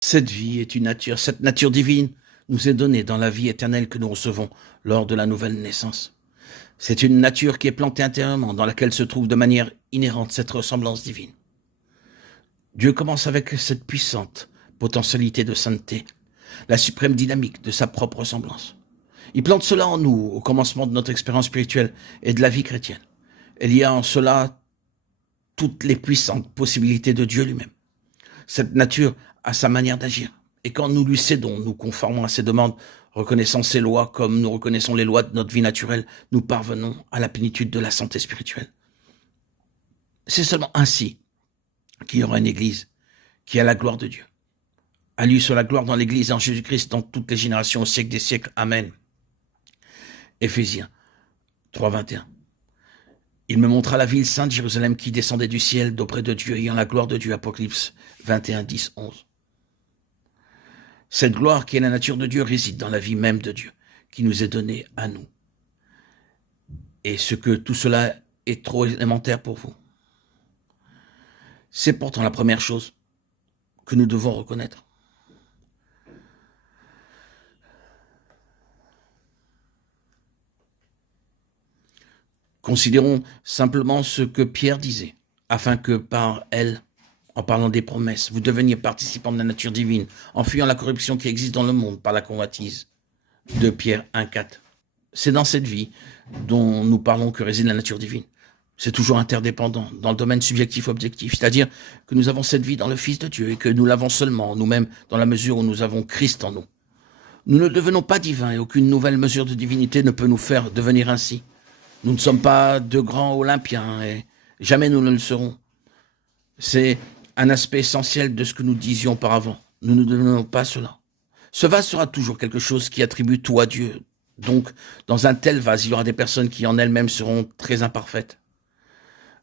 Cette vie est une nature, cette nature divine nous est donnée dans la vie éternelle que nous recevons lors de la nouvelle naissance. C'est une nature qui est plantée intérieurement, dans laquelle se trouve de manière inhérente cette ressemblance divine. Dieu commence avec cette puissante potentialité de sainteté, la suprême dynamique de sa propre ressemblance. Il plante cela en nous au commencement de notre expérience spirituelle et de la vie chrétienne. Il y a en cela toutes les puissantes possibilités de Dieu lui-même. Cette nature a sa manière d'agir. Et quand nous lui cédons, nous conformons à ses demandes, reconnaissant ses lois comme nous reconnaissons les lois de notre vie naturelle, nous parvenons à la plénitude de la santé spirituelle. C'est seulement ainsi qu'il y aura une Église qui a la gloire de Dieu. À lui soit la gloire dans l'Église et en Jésus-Christ dans toutes les générations, au siècle des siècles. Amen. Éphésiens 3, 21. Il me montra la ville sainte Jérusalem qui descendait du ciel d'auprès de Dieu, ayant la gloire de Dieu. Apocalypse 21, 10, 11. Cette gloire qui est la nature de Dieu réside dans la vie même de Dieu, qui nous est donnée à nous. Et ce que tout cela est trop élémentaire pour vous. C'est pourtant la première chose que nous devons reconnaître. Considérons simplement ce que Pierre disait, afin que par elle, en parlant des promesses, vous deveniez participants de la nature divine, en fuyant la corruption qui existe dans le monde par la convoitise. De Pierre 1, 4. C'est dans cette vie dont nous parlons que réside la nature divine. C'est toujours interdépendant, dans le domaine subjectif-objectif, c'est-à-dire que nous avons cette vie dans le Fils de Dieu et que nous l'avons seulement nous-mêmes dans la mesure où nous avons Christ en nous. Nous ne devenons pas divins et aucune nouvelle mesure de divinité ne peut nous faire devenir ainsi. Nous ne sommes pas de grands Olympiens et jamais nous ne le serons. C'est un aspect essentiel de ce que nous disions auparavant. Nous ne devenons pas cela. Ce vase sera toujours quelque chose qui attribue tout à Dieu. Donc, dans un tel vase, il y aura des personnes qui en elles-mêmes seront très imparfaites.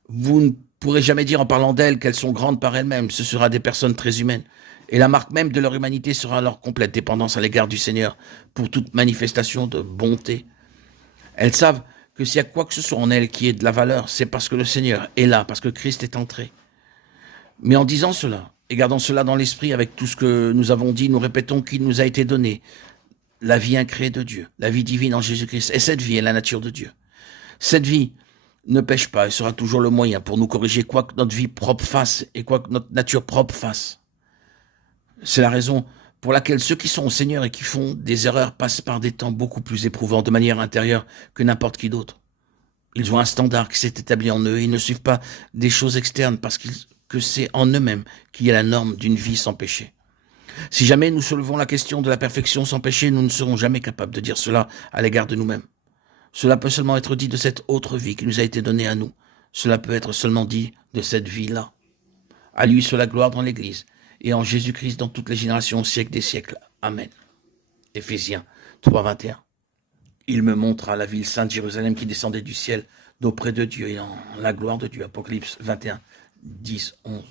Vous ne pourrez jamais dire en parlant d'elles qu'elles sont grandes par elles-mêmes. Ce sera des personnes très humaines. Et la marque même de leur humanité sera leur complète dépendance à l'égard du Seigneur pour toute manifestation de bonté. Elles savent que s'il y a quoi que ce soit en elles qui ait de la valeur, c'est parce que le Seigneur est là, parce que Christ est entré. Mais en disant cela, et gardant cela dans l'esprit avec tout ce que nous avons dit, nous répétons qu'il nous a été donné la vie incréée de Dieu, la vie divine en Jésus-Christ. Et cette vie est la nature de Dieu. Cette vie ne pêche pas et sera toujours le moyen pour nous corriger quoi que notre vie propre fasse et quoi que notre nature propre fasse. C'est la raison pour laquelle ceux qui sont au Seigneur et qui font des erreurs passent par des temps beaucoup plus éprouvants de manière intérieure que n'importe qui d'autre. Ils ont un standard qui s'est établi en eux et ils ne suivent pas des choses externes parce que c'est en eux-mêmes qu'il y a la norme d'une vie sans péché. Si jamais nous soulevons la question de la perfection sans péché, nous ne serons jamais capables de dire cela à l'égard de nous-mêmes. Cela peut seulement être dit de cette autre vie qui nous a été donnée à nous. Cela peut être seulement dit de cette vie-là. À lui soit la gloire dans l'Église et en Jésus-Christ dans toutes les générations au siècle des siècles. Amen. Éphésiens 3, 21. Il me montra la ville sainte Jérusalem qui descendait du ciel d'auprès de Dieu et en la gloire de Dieu. Apocalypse 21, 10, 11.